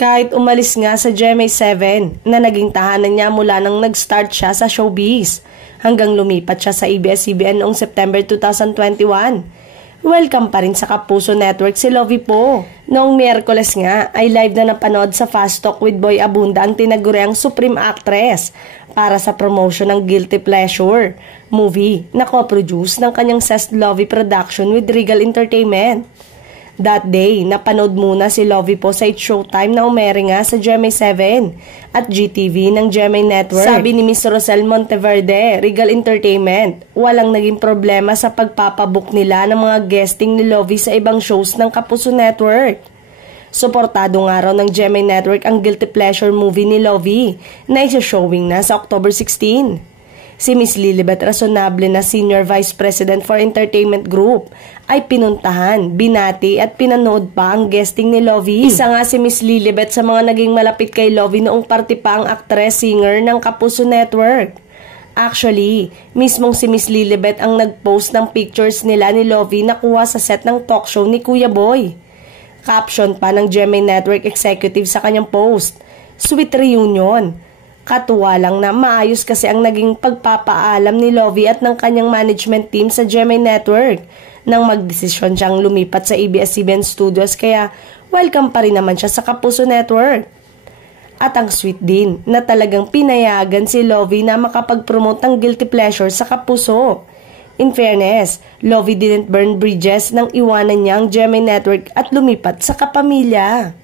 Kahit umalis nga sa GMA7 na naging tahanan niya mula nang nag-start siya sa showbiz hanggang lumipat siya sa ABS-CBN noong September 2021. Welcome pa rin sa Kapuso Network si Lovie Poe. Noong Miyerkules nga ay live na napanood sa Fast Talk with Boy Abunda ang tinaguriang Supreme Actress para sa promotion ng Guilty Pleasure movie na co-produce ng kanyang Sest Lovie Production with Regal Entertainment. That day, napanood muna si Lovie Poe sa It's Showtime na umere nga sa GMA7 at GTV ng GMA Network. Sabi ni Miss Rosel Monteverde, Regal Entertainment, walang naging problema sa pagpapabook nila ng mga guesting ni Lovie sa ibang shows ng Kapuso Network. Suportado nga raw ng GMA Network ang Guilty Pleasure movie ni Lovie na isa-showing na sa October 16. Si Miss Lilibet Razonable na Senior Vice President for Entertainment Group ay pinuntahan, binati at pinanood pa ang guesting ni Lovie. Isa nga si Miss Lilibet sa mga naging malapit kay Lovie noong parte pa ang actress-singer ng Kapuso Network. Actually, mismong si Miss Lilibet ang nag-post ng pictures nila ni Lovie na kuha sa set ng talk show ni Kuya Boy. Caption pa ng GMA Network executive sa kanyang post, "Sweet reunion." Katuwa lang na maayos kasi ang naging pagpapaalam ni Lovie at ng kanyang management team sa GMA Network nang magdesisyon siyang lumipat sa ABS-CBN Studios, kaya welcome pa rin naman siya sa Kapuso Network. At ang sweet din na talagang pinayagan si Lovie na makapag-promote ng Guilty Pleasure sa Kapuso. In fairness, Lovie didn't burn bridges nang iwanan niya ang GMA Network at lumipat sa Kapamilya.